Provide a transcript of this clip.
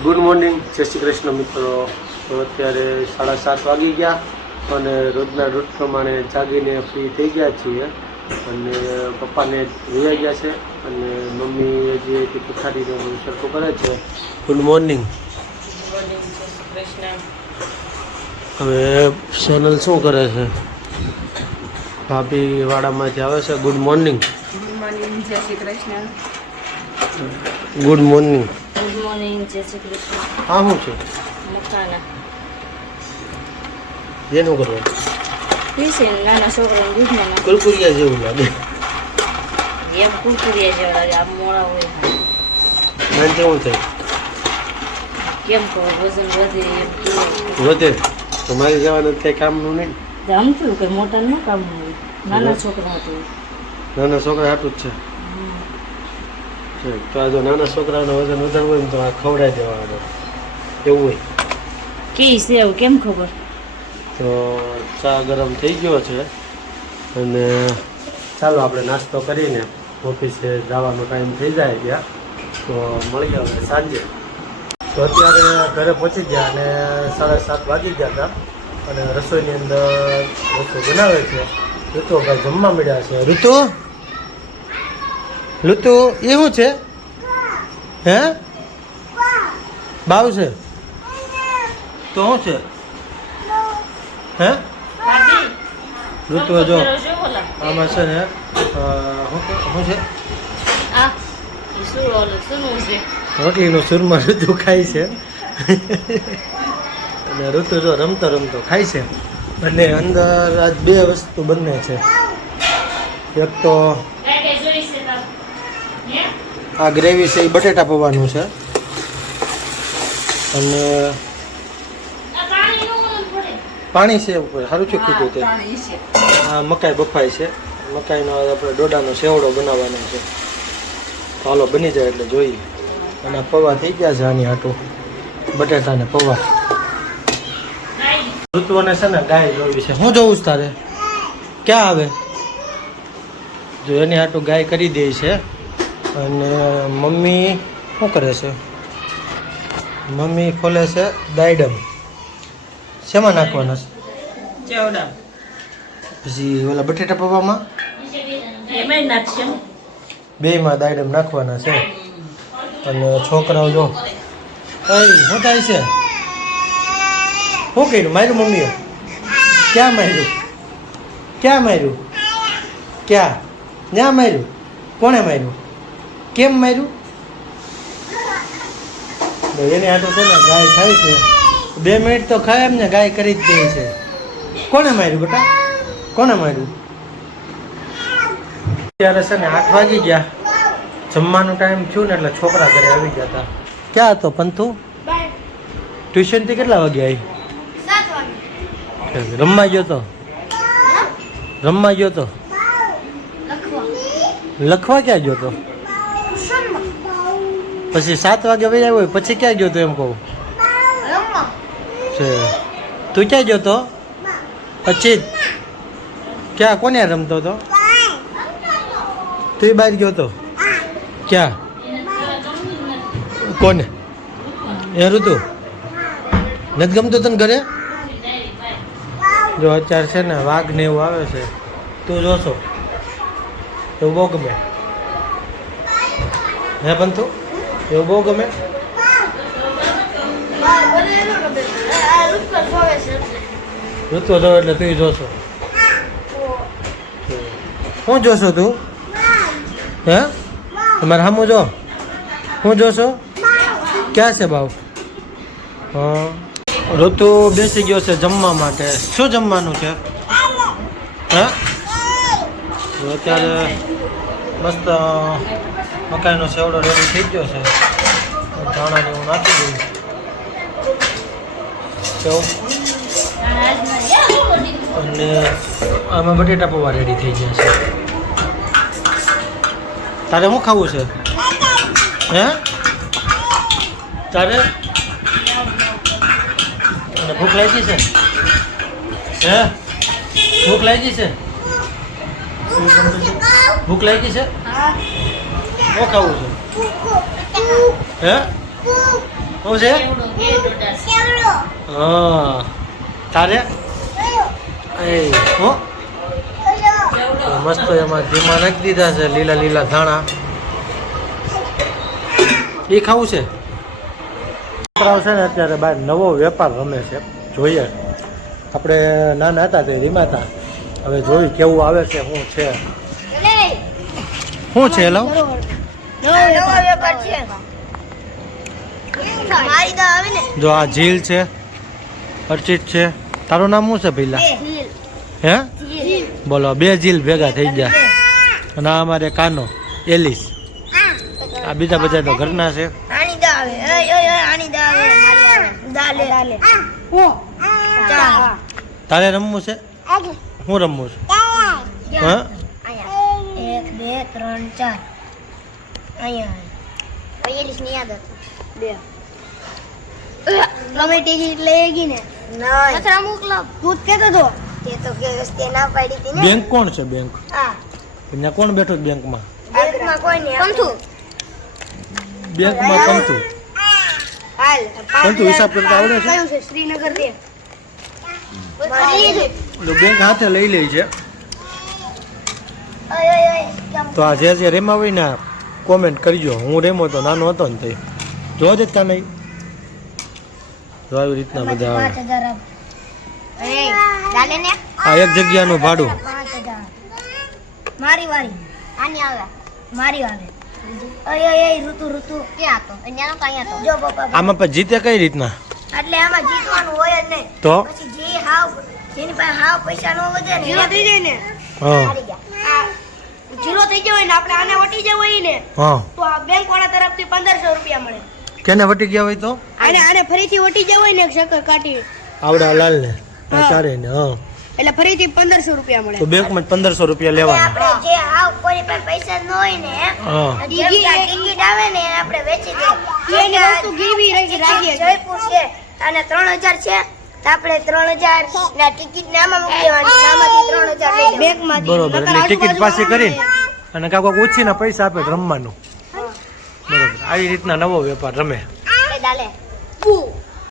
Good morning, જય શ્રી કૃષ્ણ મિત્રો. તો અત્યારે 7:30 વાગી ગયા અને રોજના રૂટ પ્રમાણે જાગીને ફ્રી થઈ ગયા છીએ અને પપ્પાને વૈયા ગયા છે અને મમ્મી જે પથારીને સરખું કરે છે. Good morning. હવે સોનલ શું કરે છે? ભાભી વાડામાંથી આવે છે. Good morning. ગુડ મોર્નિંગ, જય Shri Krishna. Good morning. Good morning, જય શ્રી કૃષ્ણ. હા, શું છે? મકાના એનું કરવાનું પીસે નાના છોકરાને દૂધમાં કુરકુરિયા જેવું લાગે. એમ કુરકુરિયા જેવા લાગે. આમ મોડા હોય મને કેવું થાય? કેમ કહો વજન વધે એમ કેવું વધે તો મારી જવાનું કંઈ કામનું નહીં. આમતું કે મોટા ન કામ હોય, નાના છોકરા હતું. નાના છોકરા હાટું જ છે. તો આ જો નાના છોકરાનો વજન વધારે હોય ને તો આ ખવડાવી દેવાનો એવું હોય. કે છે એવું કેમ ખબર? તો ચા ગરમ થઈ ગયો છે અને ચાલો આપણે નાસ્તો કરીને ઓફિસે જવાનો ટાઈમ થઈ જાય ત્યાં તો મળીએ હવે સાંજે. તો અત્યારે ઘરે પહોંચી ગયા અને 7:30 વાગી ગયા હતા અને રસોઈની અંદર રસોઈ બનાવે છે. ઋતુ ભાઈ જમવા મળ્યા છે. ઋતુ એ શું છે? હે બાવ છે તો શું છે? હે ઋતુ જો આમાં છે ને શું છે? રોટલીનું સુરમાં ઋતુ ખાય છે અને ઋતુ જો રમતો રમતો ખાય છે. અને અંદર આજ બે વસ્તુ બને છે. એક તો આ ગ્રેવી છે એ બટેટા પૌવાનું છે અને પાણી છે ઉપર સારું ચોખ્ખું તે. આ મકાઈ બફાય છે. મકાઈનો આપણે ડોડાનો સેવડો બનાવવાનો છે. તો હાલો બની જાય એટલે જોઈએ. અને પૌવા થઈ ગયા છે આની હાટું બટેટા ને પૌવા. ઋતુઓને છે ને ગાય જોવી છે. શું જોવું છે તારે? ક્યાં આવે? જો એની હાટું ગાય કરી દે છે. અને મમ્મી શું કરે છે? મમ્મી ખોલે છે દાયડમ. શેમાં નાખવાના છે? ચેવડા. પછી ઓલા બટેટા પૌવામાં એમાં નાખશે. બેયમાં દાયડમ નાખવાના છે. અને છોકરાઓ જો શું થાય છે? શું કર્યું? માર્યું મમ્મીએ? ક્યાં માર્યું? ક્યાં માર્યું? ક્યાં? ત્યાં માર્યું? કોણે માર્યું? કેમ માર્યું? એની હાટું છે ને ગાય થાય છે. 2 મિનિટ તો ખાય એમ ને ગાય કરી જ દે છે. કોને માર્યું બેટા? કોને માર્યું? ત્યારે છે ને 8 વાગી ગયા. જમવાનું ટાઈમ થયું ને એટલે છોકરા ઘરે આવી ગયા હતા. ક્યાં હતો પંથુ? ટ્યુશનથી કેટલા વાગે આવી? 7 વાગે. રમવા ગયો તો? રમવા ગયો તો? લખવા ક્યાં ગયો તો? પછી 7 વાગે વહી આવ્યો પછી ક્યાં ગયો તો એમ કહું છે? તું ક્યાં ગયો તો? પછી ક્યાં કોને રમતો હતો? તું બહાર ગયો તો? ક્યાં? કોને? એ ઋતુ નથી ગમતું તને ઘરે? જો અત્યારે છે ને વાઘ ને એવું આવે છે. તું જોશો એવું બહુ ગમે? હે પંથુ એવું બહુ ગમે? ઋતુ જો એટલે તું જોશો. શું જોશો તું? હે તમારે સામું જો. શું જોશો? ક્યાં છે ભાવ? હા ઋતુ બેસી ગયો છે જમવા માટે. શું જમવાનું છે? હે અત્યારે મસ્ત મકાઈનો સેવડો રેડી થઈ ગયો છે. ધાણાને હું નાખી દઉં. અને આમાં બટેટા પૌવા રેડી થઈ ગયા છે. તારે શું ખાવું છે? હે તારે? અને ભૂખ લાગી છે? હે ભૂખ લાગી છે? ભૂખ લાગી છે? શું ખાવું છે? હે શું છે કેવડો બે ડોડા હા તારે એ હો કેવડો મસ્ત એમાં ધીમા નાખી દીધા છે લીલા લીલા ધાણા એ ખાવું છે છોકરાઓ છે ને અત્યારે બહાર નવો વેપાર રમે છે જોઈએ આપણે નાના હતા તે રીમાતા હવે જોઈ કેવું આવે છે શું છે શું છે લવ જો આ ઝીલ છે અર્ચિત છે તારું નામ શું છે પહેલા હે બોલો બે ઝીલ ભેગા થઈ ગયા અને આ અમારે કાનો એલિસ આ બીજા બધા તો ઘરના છે તારે રમવું છે હું રમવું છું હા 1 2 3 4 અહીંયા પહેલી ની આદત 2 ગમે ટિકિટ લઈ ગઈ ને નહીં અસરા મોકલા તું કેતો તો તે તો કે રસ્તે ના પાડી હતી ને બેંક કોણ છે બેંક હા ત્યાં કોણ બેઠું છે બેંકમાં બેંકમાં કોઈ નહીં કમતું બેંકમાં કમતું હાલ કમતું હિસાબ કરતા આવડે છે કયું છે શ્રીનગર દે તો બેંક હાથે લઈ લે છે ઓય ઓય ઓય કેમ તો આ જે રેમા હોય ને કોમેન્ટ કરજો હું રેમો તો નાનો હતો ને તે જોવા જ કા નહીં તો આવી રીતના બધા આવે 5000 આપ એ ડાલે ને આ એક જગ્યાનું ભાડું 5000 મારી વારી આની આવે મારી આવે ઓય ઓય ઓય ઋતુ ક્યાં હતો અહીંયા નો ક્યાં હતો જો પપ્પા આમાં પણ જીતે કઈ રીતના એટલે આમાં જીતવાનું હોય જ નહીં તો પછી જે હાવ જેની પાસે હાવ પૈસા નો વધે ને જીરો થઈ જાય ને હા હારી ગયા જીરો થઈ જાય ને આપણે આને વટી જાય હોય ને હા તો આ બેંક વાળા તરફથી 1500 રૂપિયા મળે કેને વટી ગયા હોય તો આને ફરીથી વટી જાય હોય ને શક્કર કાઢી આવડા લાલ ને તારે ને હા એટલે ફરીથી 1500 રૂપિયા મળે તો બેંકમાં 1500 રૂપિયા લેવાના આપણે જે હાવ કોઈ પાસે પૈસા ન હોય ને હા ટિકિટ આવે ને આપણે વેચી દે એની વસ્તુ ગીરવી રાખીએ જયપુર છે અને 3000 છે તો આપણે 3000 ના ટિકિટ નામાં મૂકી દેવાની નામાંથી 3000 લઈ બેંકમાંથી બરોબર એટલે ટિકિટ પાછી કરીને અને કાકો ઓછીના પૈસા આપે તો રમવાનું બરોબર આવી રીતના નવો વેપાર રમે ડાલે બુ